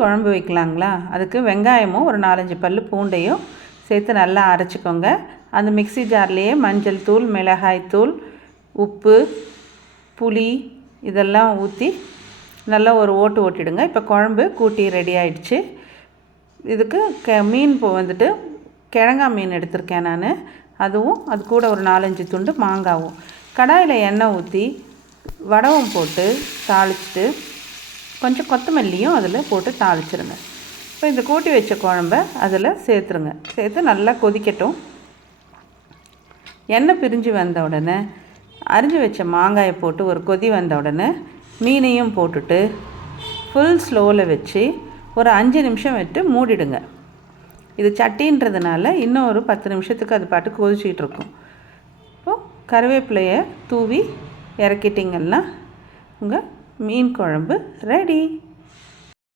குழம்பு வைக்கலாங்களா? அதுக்கு வெங்காயமும் ஒரு 4-5 பல் பூண்டையும் சேர்த்து நல்லா அரைச்சிக்கோங்க. அந்த மிக்ஸி ஜார்லேயே மஞ்சள் தூள், மிளகாய் தூள், உப்பு, புளி இதெல்லாம் ஊற்றி நல்லா ஒரு ஓட்டு ஓட்டிடுங்க. இப்போ குழம்பு கூட்டி ரெடி ஆகிடுச்சு. இதுக்கு மீன் வந்துட்டு கிழங்கா மீன் எடுத்திருக்கேன் நான். அதுவும் அது கூட ஒரு 4-5 துண்டு மாங்காவும். கடாயில் எண்ணெய் ஊற்றி வடகம் போட்டு தாளிச்சிட்டு கொஞ்சம் கொத்தமல்லியும் அதில் போட்டு தாளிச்சிருங்க. இப்போ இந்த கூட்டி வச்ச குழம்ப அதில் சேர்த்துருங்க. சேர்த்து நல்லா கொதிக்கட்டும். எண்ணெய் பிரிஞ்சு வந்த உடனே அரிஞ்சு வச்ச மாங்காயை போட்டு ஒரு கொதி வந்த உடனே மீனையும் போட்டுட்டு ஃபுல் ஸ்லோவில் வச்சு ஒரு 5 நிமிஷம் விட்டு மூடிடுங்க. இது சட்டின்றதுனால இன்னும் ஒரு 10 நிமிஷத்துக்கு அது பாட்டு கொதிச்சிக்கிட்டு இருக்கும். இப்போது கருவேப்பிலையை தூவி இறக்கிட்டிங்கன்னா உங்கள் மீன் குழம்பு ரெடி.